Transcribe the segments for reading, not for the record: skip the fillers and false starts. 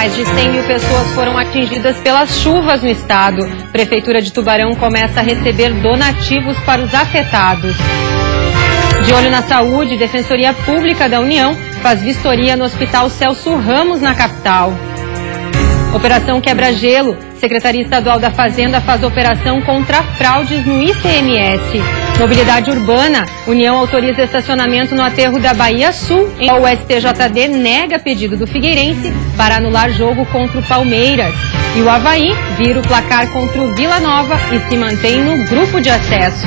Mais de 100 mil pessoas foram atingidas pelas chuvas no estado. Prefeitura de Tubarão começa a receber donativos para os afetados. De olho na saúde, Defensoria Pública da União faz vistoria no Hospital Celso Ramos, na capital. Operação Quebra-Gelo. Secretaria Estadual da Fazenda faz operação contra fraudes no ICMS. Mobilidade urbana. União autoriza estacionamento no aterro da Bahia Sul. O STJD nega pedido do Figueirense para anular jogo contra o Palmeiras. E o Avaí vira o placar contra o Vila Nova e se mantém no grupo de acesso.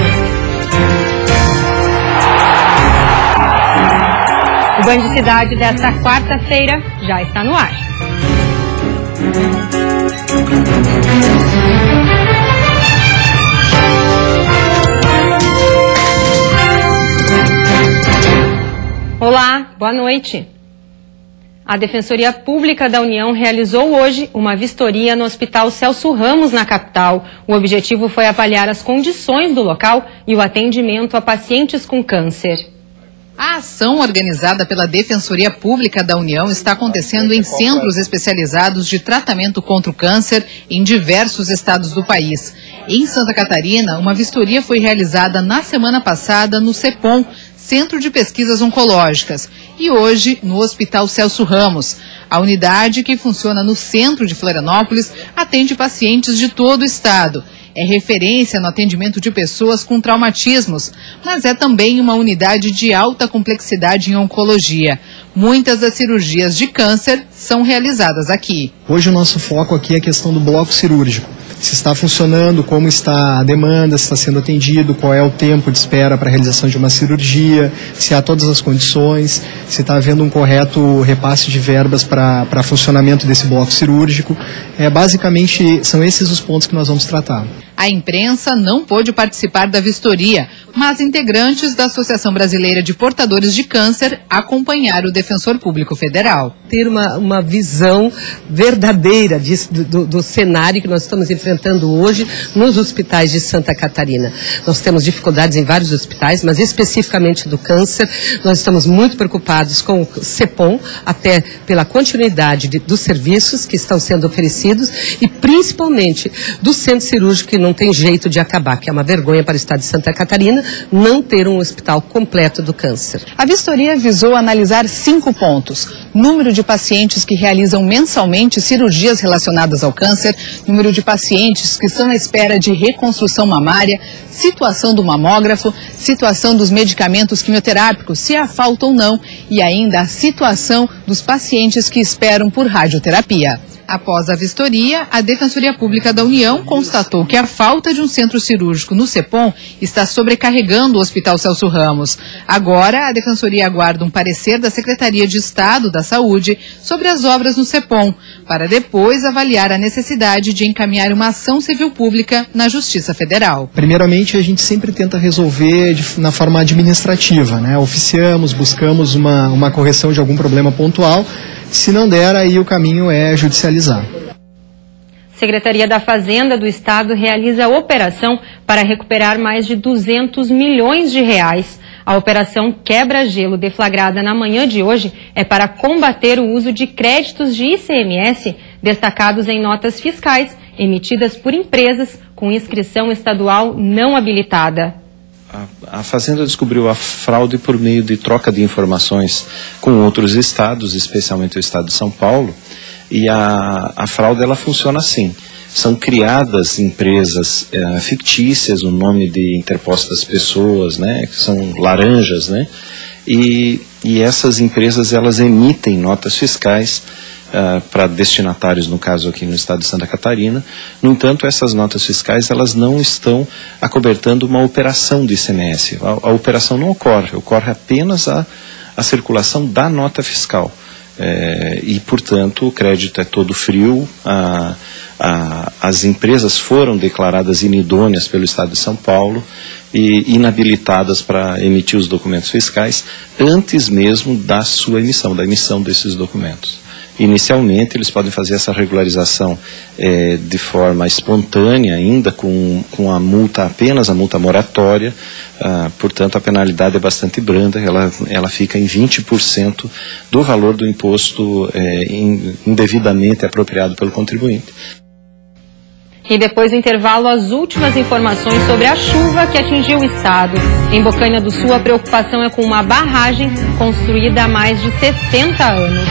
O Band de Cidade desta quarta-feira já está no ar. Olá, boa noite. A Defensoria Pública da União realizou hoje uma vistoria no Hospital Celso Ramos, na capital. O objetivo foi avaliar as condições do local e o atendimento a pacientes com câncer. A ação organizada pela Defensoria Pública da União está acontecendo em centros especializados de tratamento contra o câncer em diversos estados do país. Em Santa Catarina, uma vistoria foi realizada na semana passada no CEPOM, Centro de Pesquisas Oncológicas, e hoje no Hospital Celso Ramos. A unidade, que funciona no centro de Florianópolis, atende pacientes de todo o estado. É referência no atendimento de pessoas com traumatismos, mas é também uma unidade de alta complexidade em oncologia. Muitas das cirurgias de câncer são realizadas aqui. Hoje o nosso foco aqui é a questão do bloco cirúrgico. Se está funcionando, como está a demanda, se está sendo atendido, qual é o tempo de espera para a realização de uma cirurgia, se há todas as condições, se está havendo um correto repasse de verbas para funcionamento desse bloco cirúrgico. Basicamente, são esses os pontos que nós vamos tratar. A imprensa não pôde participar da vistoria, mas integrantes da Associação Brasileira de Portadores de Câncer acompanharam o Defensor Público Federal. Ter uma visão verdadeira do cenário que nós estamos enfrentando hoje nos hospitais de Santa Catarina. Nós temos dificuldades em vários hospitais, mas especificamente do câncer, nós estamos muito preocupados com o CEPOM, até pela continuidade dos serviços que estão sendo oferecidos e principalmente do centro cirúrgico, que não tem jeito de acabar, que é uma vergonha para o estado de Santa Catarina não ter um hospital completo do câncer. A vistoria visou analisar 5 pontos: número de pacientes que realizam mensalmente cirurgias relacionadas ao câncer, número de pacientes que estão à espera de reconstrução mamária, situação do mamógrafo, situação dos medicamentos quimioterápicos, se há falta ou não, e ainda a situação dos pacientes que esperam por radioterapia. Após a vistoria, a Defensoria Pública da União constatou que a falta de um centro cirúrgico no CEPOM está sobrecarregando o Hospital Celso Ramos. Agora, a Defensoria aguarda um parecer da Secretaria de Estado da Saúde sobre as obras no CEPOM, para depois avaliar a necessidade de encaminhar uma ação civil pública na Justiça Federal. Primeiramente, a gente sempre tenta resolver na forma administrativa, né? Oficiamos, buscamos uma correção de algum problema pontual. Se não der, aí o caminho é judicializar. Secretaria da Fazenda do Estado realiza a operação para recuperar mais de 200 milhões de reais. A operação Quebra-Gelo, deflagrada na manhã de hoje, é para combater o uso de créditos de ICMS destacados em notas fiscais emitidas por empresas com inscrição estadual não habilitada. A Fazenda descobriu a fraude por meio de troca de informações com outros estados, especialmente o estado de São Paulo, e a fraude ela funciona assim. São criadas empresas fictícias, o nome de interpostas pessoas, né, que são laranjas, né, e essas empresas elas emitem notas fiscais para destinatários, no caso aqui no estado de Santa Catarina. No entanto, essas notas fiscais elas não estão acobertando uma operação de ICMS. A operação não ocorre apenas a circulação da nota fiscal. E, portanto, o crédito é todo frio, as empresas foram declaradas inidôneas pelo Estado de São Paulo e inabilitadas para emitir os documentos fiscais antes mesmo da sua emissão, da emissão desses documentos. Inicialmente, eles podem fazer essa regularização de forma espontânea, ainda com a multa, apenas a multa moratória. Portanto, a penalidade é bastante branda, ela fica em 20% do valor do imposto indevidamente apropriado pelo contribuinte. E depois do intervalo, as últimas informações sobre a chuva que atingiu o estado. Em Bocaina do Sul, a preocupação é com uma barragem construída há mais de 60 anos.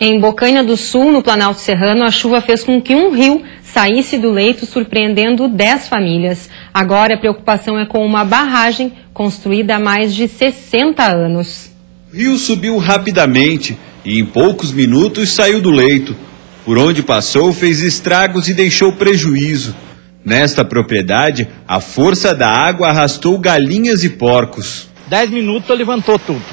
Em Bocaina do Sul, no Planalto Serrano, a chuva fez com que um rio saísse do leito, surpreendendo 10 famílias. Agora a preocupação é com uma barragem construída há mais de 60 anos. O rio subiu rapidamente e em poucos minutos saiu do leito. Por onde passou, fez estragos e deixou prejuízo. Nesta propriedade, a força da água arrastou galinhas e porcos. 10 minutos levantou tudo.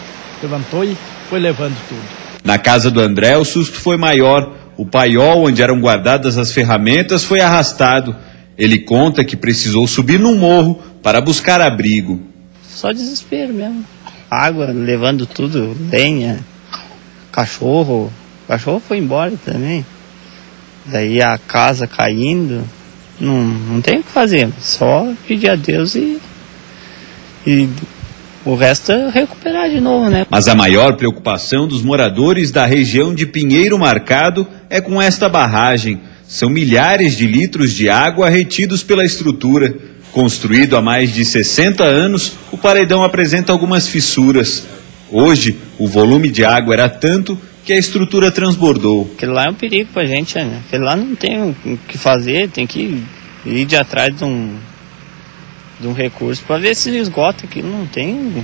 Levantou e foi levando tudo. Na casa do André, o susto foi maior. O paiol, onde eram guardadas as ferramentas, foi arrastado. Ele conta que precisou subir num morro para buscar abrigo. Só desespero mesmo. Água levando tudo, lenha, cachorro. O cachorro foi embora também. Daí a casa caindo. Não tem o que fazer. Só pedir a Deus e o resto é recuperar de novo, né? Mas a maior preocupação dos moradores da região de Pinheiro Marcado é com esta barragem. São milhares de litros de água retidos pela estrutura. Construído há mais de 60 anos, o paredão apresenta algumas fissuras. Hoje, o volume de água era tanto que a estrutura transbordou. Aquele lá é um perigo pra gente, né? Aquele lá não tem o que fazer, tem que ir de atrás de um recurso para ver se esgota aquilo, não tem.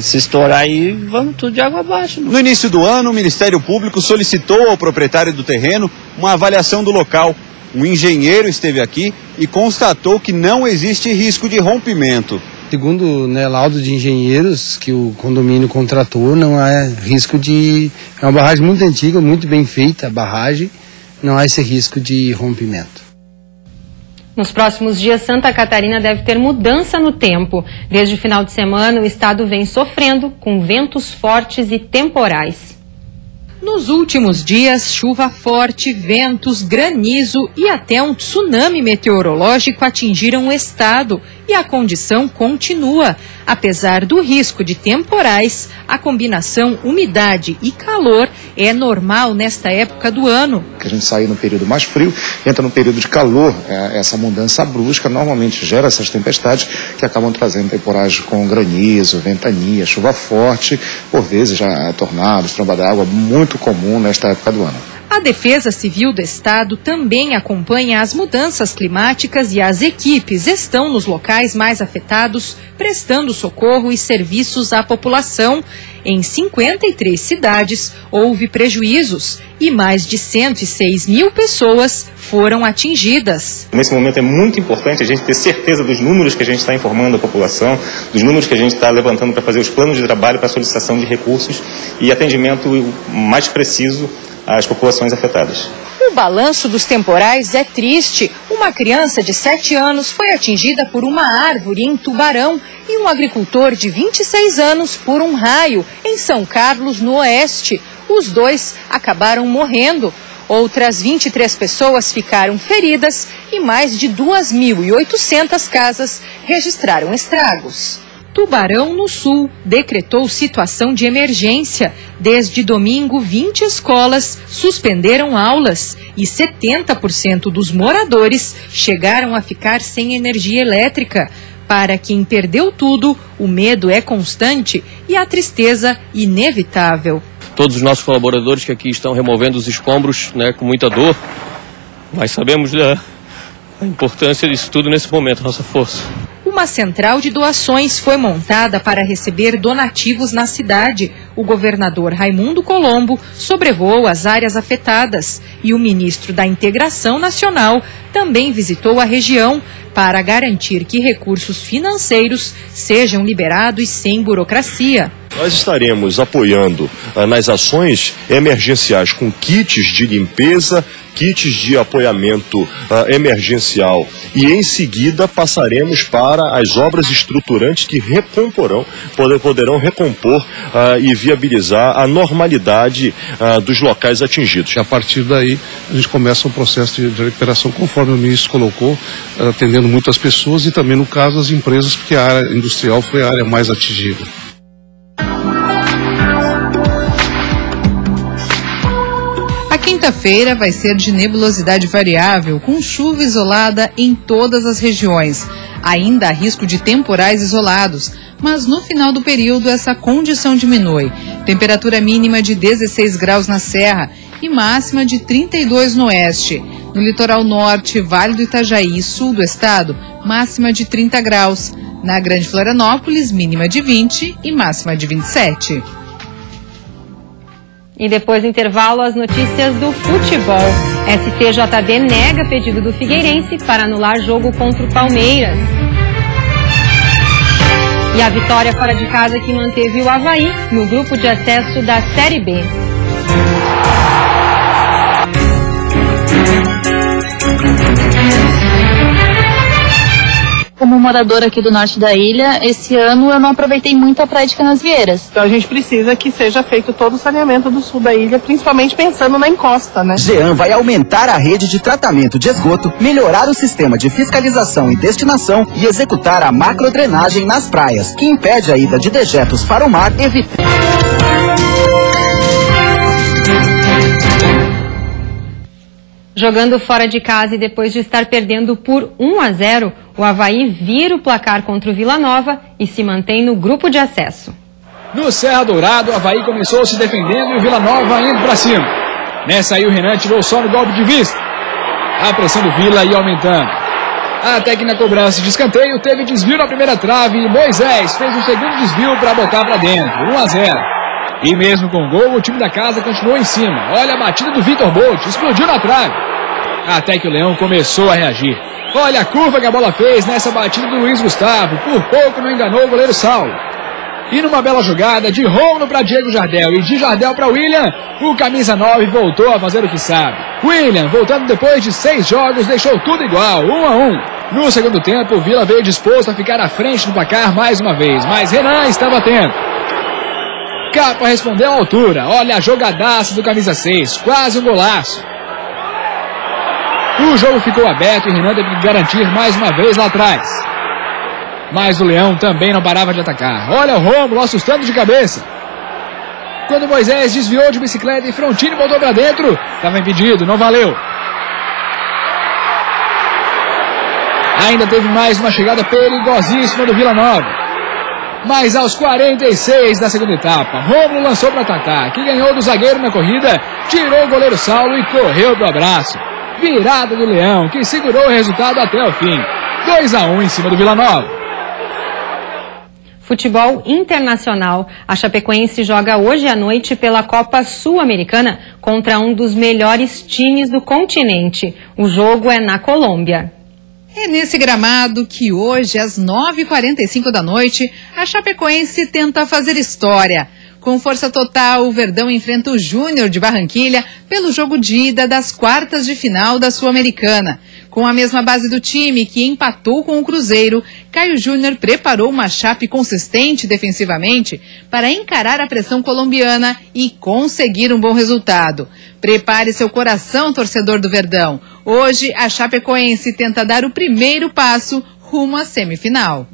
Se estourar aí, vamos tudo de água abaixo. No início do ano, o Ministério Público solicitou ao proprietário do terreno uma avaliação do local. Um engenheiro esteve aqui e constatou que não existe risco de rompimento. Segundo laudo de engenheiros que o condomínio contratou, não há risco de... É uma barragem muito antiga, muito bem feita a barragem, não há esse risco de rompimento. Nos próximos dias, Santa Catarina deve ter mudança no tempo. Desde o final de semana, o estado vem sofrendo com ventos fortes e temporais. Nos últimos dias, chuva forte, ventos, granizo e até um tsunami meteorológico atingiram o estado e a condição continua. Apesar do risco de temporais, a combinação umidade e calor é normal nesta época do ano. A gente sai no período mais frio, entra no período de calor. Essa mudança brusca normalmente gera essas tempestades que acabam trazendo temporais com granizo, ventania, chuva forte, por vezes já tornados, tromba d'água, muito comum nesta época do ano. A Defesa Civil do Estado também acompanha as mudanças climáticas e as equipes estão nos locais mais afetados, prestando socorro e serviços à população. Em 53 cidades, houve prejuízos e mais de 106 mil pessoas foram atingidas. Nesse momento é muito importante a gente ter certeza dos números que a gente está informando a população, dos números que a gente está levantando para fazer os planos de trabalho para solicitação de recursos e atendimento mais preciso às populações afetadas. O balanço dos temporais é triste. Uma criança de 7 anos foi atingida por uma árvore em Tubarão e um agricultor de 26 anos por um raio em São Carlos, no Oeste. Os dois acabaram morrendo. Outras 23 pessoas ficaram feridas e mais de 2.800 casas registraram estragos. Tubarão, no Sul, decretou situação de emergência. Desde domingo, 20 escolas suspenderam aulas e 70% dos moradores chegaram a ficar sem energia elétrica. Para quem perdeu tudo, o medo é constante e a tristeza inevitável. Todos os nossos colaboradores que aqui estão removendo os escombros, com muita dor, mas sabemos da importância disso tudo nesse momento, nossa força. Uma central de doações foi montada para receber donativos na cidade. O governador Raimundo Colombo sobrevoou as áreas afetadas e o ministro da Integração Nacional também visitou a região para garantir que recursos financeiros sejam liberados sem burocracia. Nós estaremos apoiando nas ações emergenciais com kits de limpeza, kits de apoiamento emergencial e em seguida passaremos para as obras estruturantes que poderão recompor e viabilizar a normalidade dos locais atingidos. A partir daí a gente começa um processo de recuperação conforme o ministro colocou, atendendo muitas pessoas e também no caso as empresas, porque a área industrial foi a área mais atingida. A quinta-feira vai ser de nebulosidade variável, com chuva isolada em todas as regiões. Ainda há risco de temporais isolados, mas no final do período essa condição diminui. Temperatura mínima de 16 graus na Serra e máxima de 32 no oeste. No litoral norte, Vale do Itajaí e sul do estado, máxima de 30 graus. Na Grande Florianópolis, mínima de 20 e máxima de 27. E depois do intervalo, as notícias do futebol. STJD nega pedido do Figueirense para anular jogo contra o Palmeiras. E a vitória fora de casa que manteve o Avaí no grupo de acesso da Série B. Como moradora aqui do norte da ilha, esse ano eu não aproveitei muito a praia de Canasvieiras. Então a gente precisa que seja feito todo o saneamento do sul da ilha, principalmente pensando na encosta, né? Jean vai aumentar a rede de tratamento de esgoto, melhorar o sistema de fiscalização e destinação e executar a macrodrenagem nas praias, que impede a ida de dejetos para o mar, evitando... Jogando fora de casa e depois de estar perdendo por 1-0, o Avaí vira o placar contra o Vila Nova e se mantém no grupo de acesso. No Serra Dourado, o Avaí começou se defendendo e o Vila Nova indo para cima. Nessa aí o Renan tirou só no golpe de vista. A pressão do Vila ia aumentando. Até que na cobrança de escanteio teve desvio na primeira trave e Moisés fez o segundo desvio para botar para dentro, 1-0. E mesmo com o gol, o time da casa continuou em cima. Olha a batida do Vitor Bolt, explodiu na trave. Até que o Leão começou a reagir. Olha a curva que a bola fez nessa batida do Luiz Gustavo. Por pouco não enganou o goleiro Saulo. E numa bela jogada de Romulo para Diego Jardel e de Jardel para William, o camisa 9 voltou a fazer o que sabe. William, voltando depois de 6 jogos, deixou tudo igual, 1-1. No segundo tempo, o Vila veio disposto a ficar à frente do placar mais uma vez, mas Renan estava atento. Capa respondeu à altura. Olha a jogadaça do camisa 6. Quase um golaço. O jogo ficou aberto e Renan teve que garantir mais uma vez lá atrás. Mas o Leão também não parava de atacar. Olha o Rômulo assustando de cabeça. Quando Moisés desviou de bicicleta e Frontini botou pra dentro, estava impedido, não valeu. Ainda teve mais uma chegada perigosíssima do Vila Nova. Mas aos 46 da segunda etapa, Rômulo lançou para Tatá, que ganhou do zagueiro na corrida, tirou o goleiro Saulo e correu pro abraço. Virada do Leão, que segurou o resultado até o fim. 2-1 em cima do Vila Nova. Futebol internacional. A Chapecoense joga hoje à noite pela Copa Sul-Americana contra um dos melhores times do continente. O jogo é na Colômbia. É nesse gramado que hoje, às 9h45 da noite, a Chapecoense tenta fazer história. Com força total, o Verdão enfrenta o Júnior de Barranquilha pelo jogo de ida das quartas de final da Sul-Americana. Com a mesma base do time, que empatou com o Cruzeiro, Caio Júnior preparou uma Chape consistente defensivamente para encarar a pressão colombiana e conseguir um bom resultado. Prepare seu coração, torcedor do Verdão. Hoje, a Chapecoense tenta dar o primeiro passo rumo à semifinal.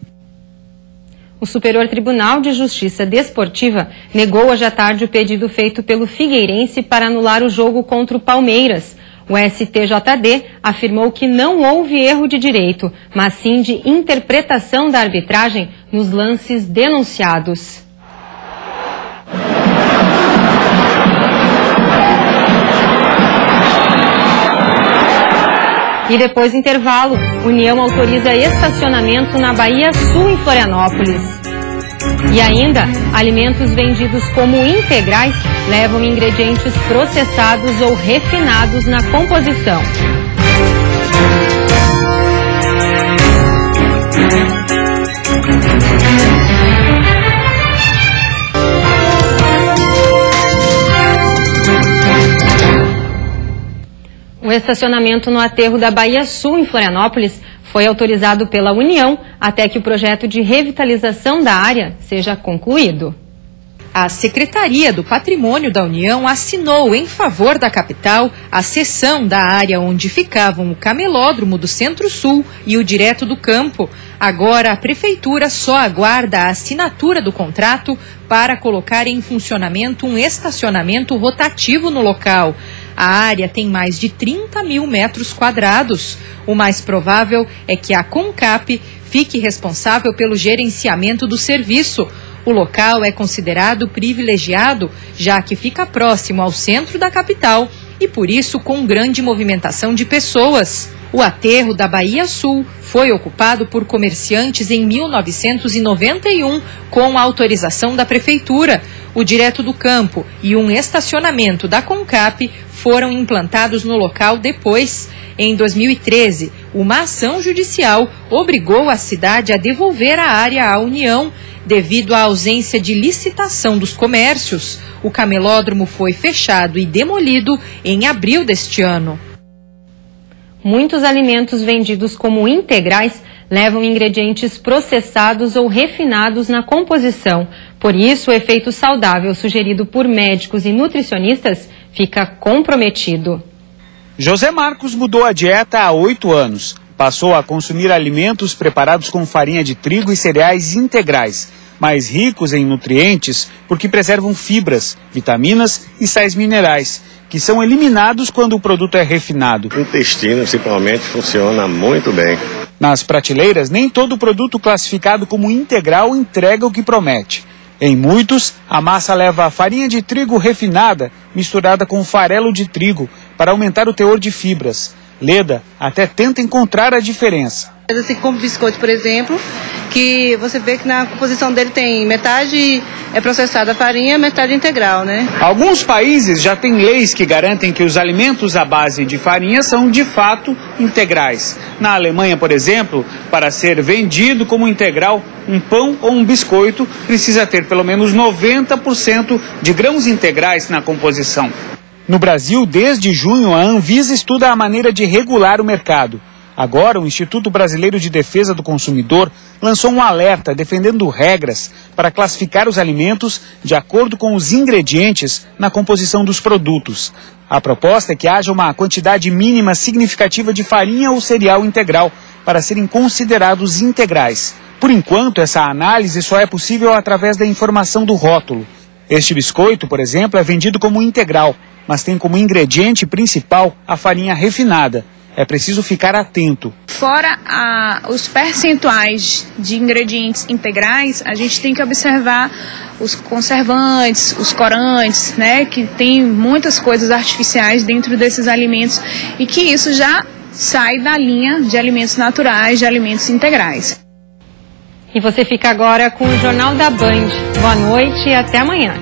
O Superior Tribunal de Justiça Desportiva negou hoje à tarde o pedido feito pelo Figueirense para anular o jogo contra o Palmeiras. O STJD afirmou que não houve erro de direito, mas sim de interpretação da arbitragem nos lances denunciados. E depois do intervalo, União autoriza estacionamento na Bahia Sul, em Florianópolis. E ainda, alimentos vendidos como integrais levam ingredientes processados ou refinados na composição. O estacionamento no aterro da Bahia Sul, em Florianópolis, foi autorizado pela União até que o projeto de revitalização da área seja concluído. A Secretaria do Patrimônio da União assinou em favor da capital a cessão da área onde ficavam o camelódromo do Centro-Sul e o Direto do Campo. Agora, a Prefeitura só aguarda a assinatura do contrato para colocar em funcionamento um estacionamento rotativo no local. A área tem mais de 30 mil metros quadrados. O mais provável é que a CONCAP fique responsável pelo gerenciamento do serviço. O local é considerado privilegiado, já que fica próximo ao centro da capital e, por isso, com grande movimentação de pessoas. O aterro da Bahia Sul foi ocupado por comerciantes em 1991, com a autorização da Prefeitura. O Direto do Campo e um estacionamento da CONCAP foram implantados no local depois. Em 2013, uma ação judicial obrigou a cidade a devolver a área à União. Devido à ausência de licitação dos comércios, o camelódromo foi fechado e demolido em abril deste ano. Muitos alimentos vendidos como integrais levam ingredientes processados ou refinados na composição. Por isso, o efeito saudável sugerido por médicos e nutricionistas fica comprometido. José Marcos mudou a dieta há 8 anos. Passou a consumir alimentos preparados com farinha de trigo e cereais integrais, mais ricos em nutrientes porque preservam fibras, vitaminas e sais minerais, que são eliminados quando o produto é refinado. O intestino, principalmente, funciona muito bem. Nas prateleiras, nem todo produto classificado como integral entrega o que promete. Em muitos, a massa leva a farinha de trigo refinada misturada com farelo de trigo para aumentar o teor de fibras. Leda até tenta encontrar a diferença. Assim como biscoito, por exemplo, que você vê que na composição dele tem metade é processada a farinha, metade integral, né? Alguns países já têm leis que garantem que os alimentos à base de farinha são de fato integrais. Na Alemanha, por exemplo, para ser vendido como integral, um pão ou um biscoito precisa ter pelo menos 90% de grãos integrais na composição. No Brasil, desde junho, a Anvisa estuda a maneira de regular o mercado. Agora, o Instituto Brasileiro de Defesa do Consumidor lançou um alerta defendendo regras para classificar os alimentos de acordo com os ingredientes na composição dos produtos. A proposta é que haja uma quantidade mínima significativa de farinha ou cereal integral para serem considerados integrais. Por enquanto, essa análise só é possível através da informação do rótulo. Este biscoito, por exemplo, é vendido como integral, mas tem como ingrediente principal a farinha refinada. É preciso ficar atento. Fora os percentuais de ingredientes integrais, a gente tem que observar os conservantes, os corantes, né, que tem muitas coisas artificiais dentro desses alimentos e que isso já sai da linha de alimentos naturais, de alimentos integrais. E você fica agora com o Jornal da Band. Boa noite e até amanhã.